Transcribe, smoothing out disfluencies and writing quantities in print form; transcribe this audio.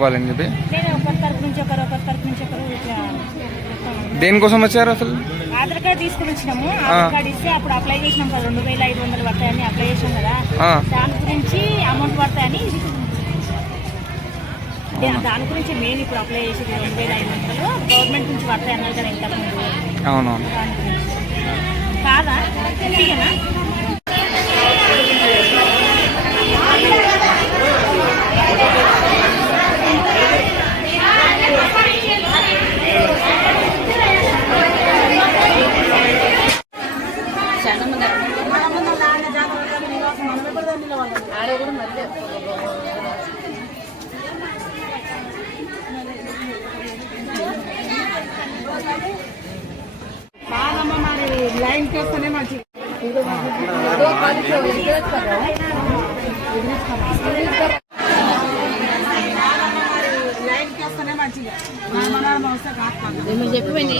ఇవ్వాలని చెప్పి నేను ఒకరి తరపు నుంచి ఒకరు ఇట్లా దేనికోసం వచ్చారు అసలు? ఆధార్ కార్డు తీసుకుని వచ్చినాము. ఆధార్ కార్డు ఇస్తే అప్పుడు అప్లై చేసినాం కదా, 2500 పడతాయని అప్లై చేసినాం కదా, దాని గురించి అమౌంట్ పడతాయని దాని గురించి మెయిన్ ఇప్పుడు అప్లై చేసేది 2500 గవర్నమెంట్ నుంచి పడతాయి అన్నారు కదా ఇంతకుముందు. అవునవును. దాని గురించి కాదా ఇంటికేనా? లైన్ చేస్తేనే మంచిది. లైన్ చేస్తేనే మంచిగా చెప్పిపోయింది.